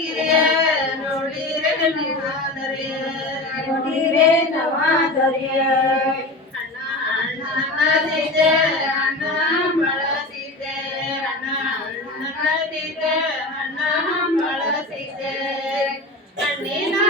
ಅಣ್ಣ ಬಳಸಿದ್ದೆ ಅಣ್ಣ ಬಳಸಿದ್ದೆ ಅಣ್ಣ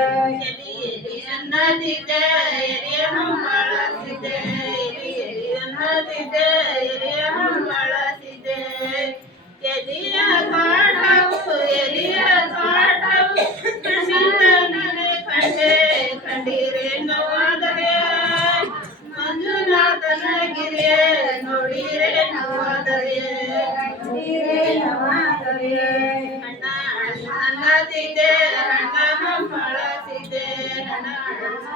ಮಾಡಿದ ಏನು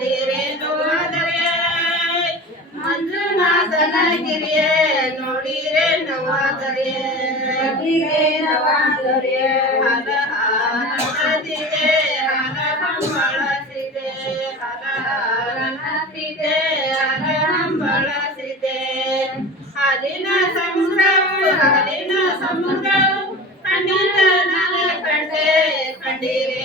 ಮಂದಿರೆ ನೋಡಿರೆ ಮಂಜುನಾಥನ ಗಿರಿಯೇ ನೋಡಿರೆ ನವಾದರೆ ನವಾದರೆ ಹರ ಆನಂದಿದೆ ಹರ ಹಂಬಳಸಿದೆ ಹರ ಆನಂದಿದೆ ಹರ ಹಂಬಳಸಿದೆ ಹದಿನ ಸಮುದ್ರವು ಹದಿನ ಸಮುದ್ರವು ಪಂಡಿತ ನನ ಕಂಡೆ ಪಂಡಿರೆ